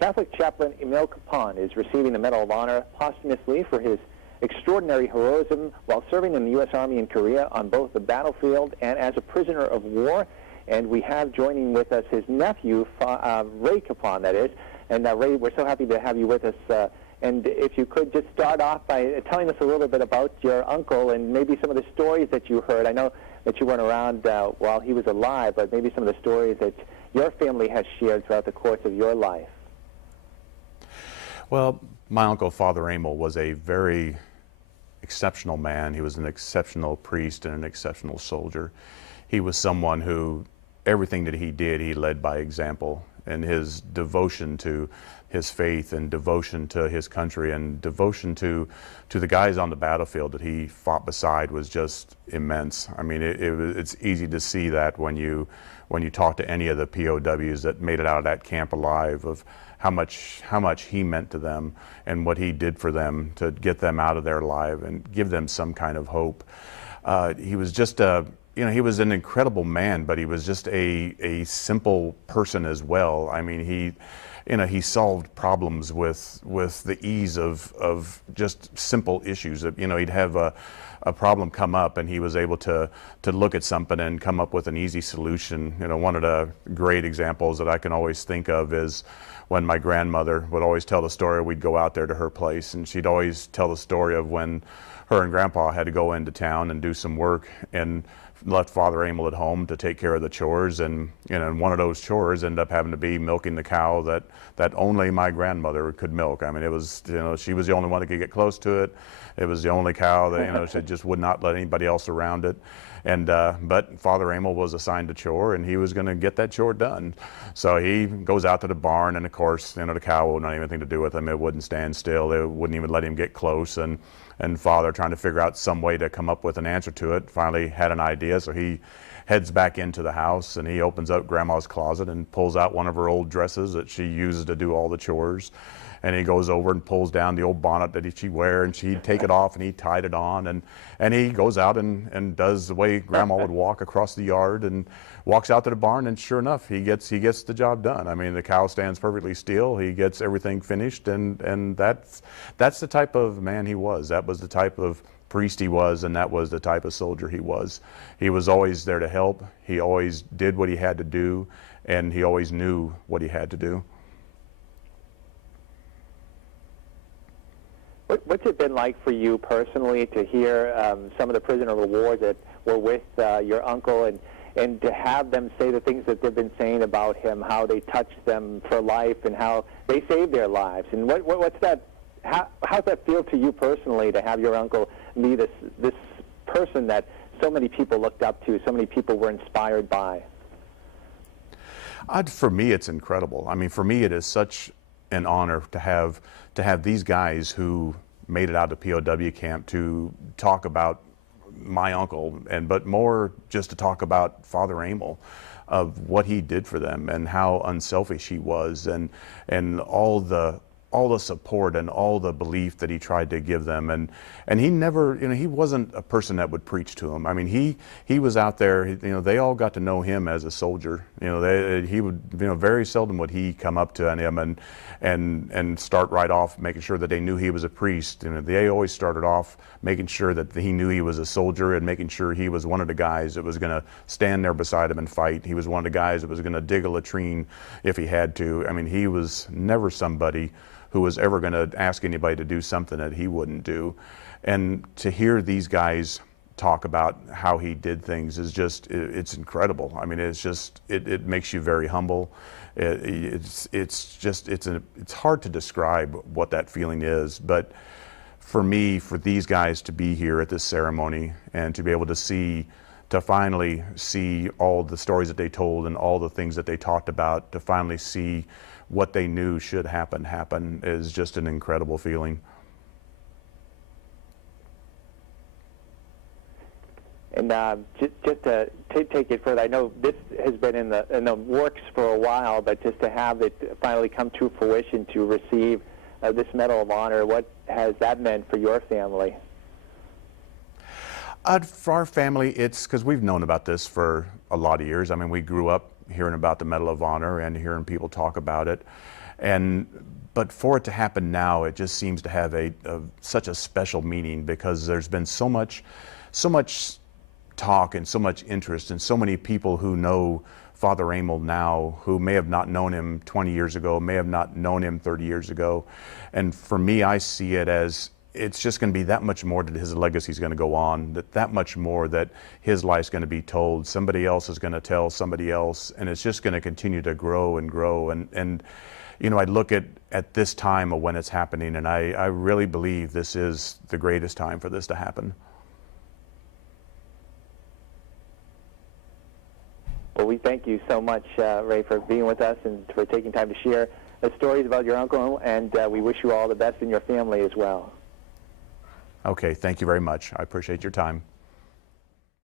Catholic chaplain Emil Kapaun is receiving the Medal of Honor posthumously for his extraordinary heroism while serving in the U.S. Army in Korea on both the battlefield and as a prisoner of war. And we have joining with us his nephew, Ray Kapaun, that is. And Ray, we're so happy to have you with us. And if you could just start off by telling us a little bit about your uncle and maybe some of the stories that you heard. I know that you weren't around while he was alive, but maybe some of the stories that your family has shared throughout the course of your life. Well, my uncle, Father Emil, was a very exceptional man. He was an exceptional priest and an exceptional soldier. He was someone who, everything that he did, he led by example. And his devotion to his faith and devotion to his country and devotion to the guys on the battlefield that he fought beside was just immense. I mean, it's easy to see that when you talk to any of the POWs that made it out of that camp alive, of how much he meant to them and what he did for them to get them out of there alive and give them some kind of hope. He was just he was an incredible man, but he was just a simple person as well. I mean, he solved problems with the ease of just simple issues. He'd have a problem come up and he was able to look at something and come up with an easy solution. One of the great examples that I can always think of is when my grandmother would always tell the story. We'd go out there to her place and she'd always tell the story of when her and Grandpa had to go into town and do some work and left Father Emil at home to take care of the chores, and one of those chores ended up having to be milking the cow that only my grandmother could milk. I mean, it was, she was the only one that could get close to it. It was the only cow that she just would not let anybody else around it. And but Father Emil was assigned a chore, and he was going to get that chore done. So he goes out to the barn, and of course, the cow wouldn't have anything to do with him. It wouldn't stand still. It wouldn't even let him get close. And Father, trying to figure out some way to come up with an answer to it, finally had an idea. So he heads back into the house and he opens up Grandma's closet and pulls out one of her old dresses that she uses to do all the chores. And he goes over and pulls down the old bonnet that she'd wear, and she'd take it off and he tied it on. And he goes out and does the way Grandma would walk across the yard and walks out to the barn, and sure enough, he gets the job done. I mean, the cow stands perfectly still. He gets everything finished, and that's the type of man he was. That was the type of priest he was, and that was the type of soldier he was. He was always there to help. He always did what he had to do, and he always knew what he had to do. What's it been like for you personally to hear some of the prisoner of war that were with your uncle, and to have them say the things that they've been saying about him, how they touched them for life and how they saved their lives? And what's that? How's that feel to you personally to have your uncle be this person that so many people looked up to, so many people were inspired by? For me, it's incredible. I mean, for me, it is such an honor to have these guys who made it out of POW camp to talk about my uncle, but more just to talk about Father Emil, of what he did for them and how unselfish he was, and all the support and all the belief that he tried to give them, and he never, he wasn't a person that would preach to them. I mean, he was out there, they all got to know him as a soldier. He would, very seldom would he come up to them and start right off making sure that they knew he was a priest. They always started off making sure that he knew he was a soldier and making sure he was one of the guys that was going to stand there beside him and fight. He was one of the guys that was going to dig a latrine if he had to. I mean, he was never somebody who was ever going to ask anybody to do something that he wouldn't do. And to hear these guys talk about how he did things is just, it's incredible. I mean, it's just, it makes you very humble. It's hard to describe what that feeling is, but for me, for these guys to be here at this ceremony and to be able to finally see all the stories that they told and all the things that they talked about, to finally see what they knew should happen is just an incredible feeling. And just to take it further, I know this has been in the works for a while, but just to have it finally come to fruition to receive this Medal of Honor, what has that meant for your family? For our family, it's because we've known about this for a lot of years. I mean, we grew up hearing about the Medal of Honor and hearing people talk about it. But for it to happen now, it just seems to have such a special meaning, because there's been so much talk and so much interest, and so many people who know Father Emil now who may have not known him 20 years ago, may have not known him 30 years ago. And for me, I see it as it's just going to be that much more that his legacy is going to go on, that much more that his life's going to be told. Somebody else is going to tell somebody else, and it's just going to continue to grow and grow. And you know, I look at this time of when it's happening, and I really believe this is the greatest time for this to happen. Well, we thank you so much, Ray, for being with us and for taking time to share the stories about your uncle, and we wish you all the best in your family as well. Okay, thank you very much. I appreciate your time.